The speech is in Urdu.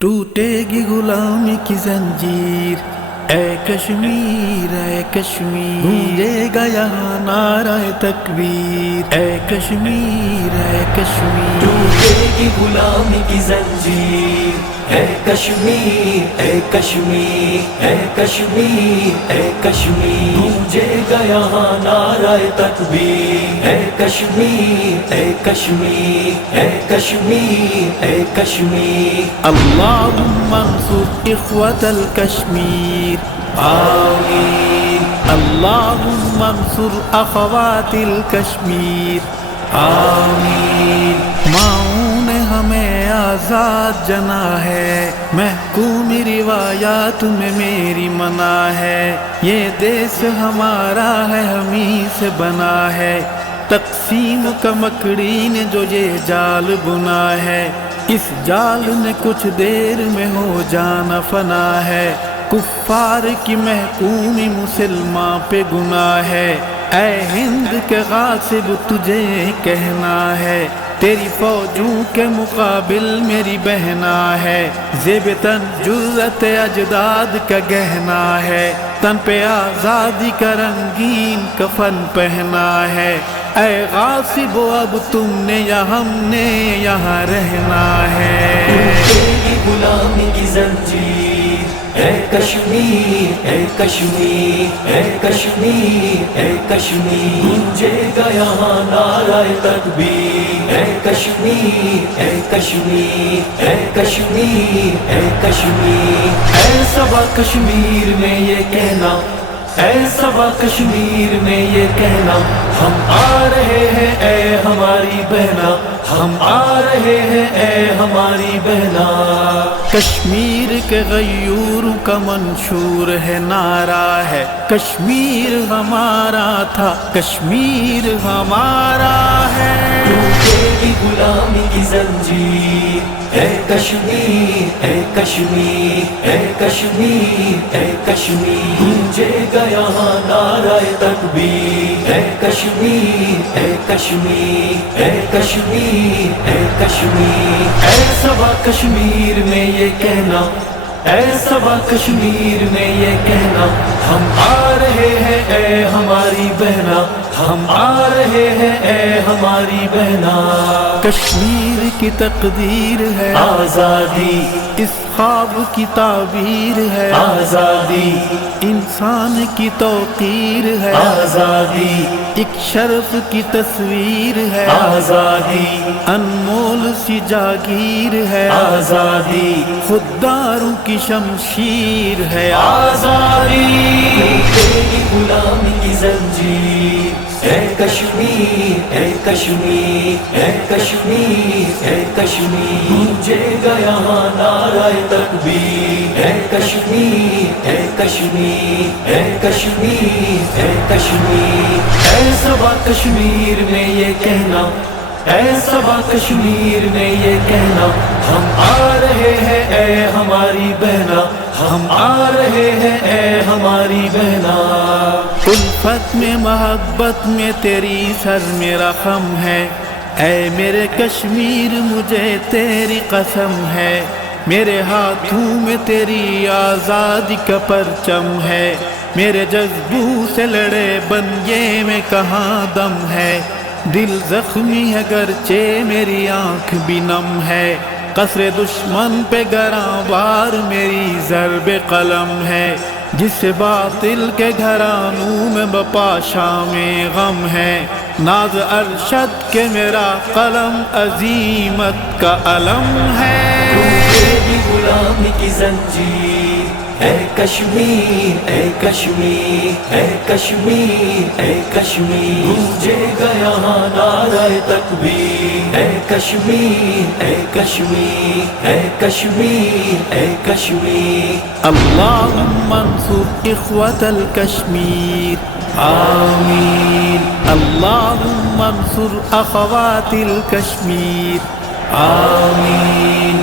ٹوٹے گی غلامی کی زنجیر، اے کشمیر اے کشمیر، گونجے گا یہاں نعرہ تکبیر، اے کشمیر اے کشمیر، ٹوٹے گی غلامی کی زنجیر، اے کشمیر اے کشمیر، اے کشمیر اے کشمیر، گونجے گا یہاں نعرہ تکبیر، اے کشمیر اے کشمیر، اے کشمیر اے کشمیر، اللہم انصر اخوة الکشمیر، آمین، اللہم انصر اخوات الکشمیر، آمین، ماؤں نے ہمیں آزاد جنا ہے، محکوم روایات میں میری منع ہے، یہ دیس ہمارا ہے ہمیں سے بنا ہے، تقسیم کا مکڑی نے جو یہ جال بنا ہے، اس جال نے کچھ دیر میں ہو جانا فنا ہے، کفار کی محکومی مسلمان پہ گناہ ہے، اے ہند کے غاصب تجھے کہنا ہے، تیری فوجوں کے مقابل میری بہنا ہے، زیب تن جرت اجداد کا گہنا ہے، تن پہ آزادی کا رنگین کفن پہنا ہے، اے غاصب اب تم نے یا ہم نے یہاں رہنا ہے، ٹوٹے گی غلامی کی زنجیر، اے کشمیر اے کشمیر، اے کشمیر اے کشمیر، گونجے گا یہاں نعرہ تکبیر، اے کشمیر اے کشمیر، اے کشمیر اے کشمیر، اے صبا کشمیر میں یہ کہنا، اے صبا کشمیر میں یہ کہنا، ہم آ رہے ہیں اے ہماری بہنا، ہم آ رہے ہیں اے ہماری بہنا، کشمیر کے غیوروں کا منشور ہے نعرہ ہے، کشمیر ہمارا تھا کشمیر ہمارا ہے، ٹوٹے گی غلامی کی زنجیر، اے کشمیر اے کشمیر، اے کشمیر اے کشمیر، گونجے گا یہاں نعرہ تکبیر، اے کشمیر اے کشمیر، اے کشمیر اے کشمیر، اے صبا کشمیر میں یہ کہنا، اے صبا کشمیر میں یہ کہنا، ہم آ رہے ہیں اے ہماری بہنا، ہم آ رہے ہیں اے ہماری بہنا، کشمیر کی تقدیر ہے آزادی، اس خواب کی تعبیر ہے آزادی، انسان کی توقیر ہے آزادی، ایک شرف کی تصویر ہے آزادی، انمول سی جاگیر ہے آزادی، خودداروں کی شمشیر ہے آزادی، ٹوٹے گی غلامی کی زنجیر، اے کشمیر اے کشمیر، اے کشمیر اے کشمیر، گونجے گا یہاں نعرہ تکبیر، اے کشمیر اے کشمیر، اے کشمیر اے کشمیر، اے صبا کشمیر میں یہ کہنا، اے صبا کشمیر میں یہ کہنا، ہم آ رہے ہیں اے ہماری بہنا، ہم آ رہے ہیں اے ہماری بہنا، الفت میں محبت میں تیری سر میرا خم ہے، اے میرے کشمیر مجھے تیری قسم ہے، میرے ہاتھوں میں تیری آزادی کا پرچم ہے، میرے جذبوں سے لڑے بنیے میں کہاں دم ہے، دل زخمی ہے گرچہ میری آنکھ بھی نم ہے، قصر دشمن پہ گراں بار میری ضرب قلم ہے، جس باطل کے گھرانوں میں بپا شام غم ہے، ناز ارشد کے میرا قلم عظیمت کا علم ہے، ٹوٹے گی غلامی کی زنجیر، اے کشمیر اے کشمیر، اے کشمیر اے کشمیر، گونجے گا یہاں نعرہ تکبیر، اے کشمیر اے کشمیر، اے کشمیر اے کشمیر، اللہم انصر اخوة الکشمیر، آمین، اللہم انصر اخوات الکشمیر، آمین،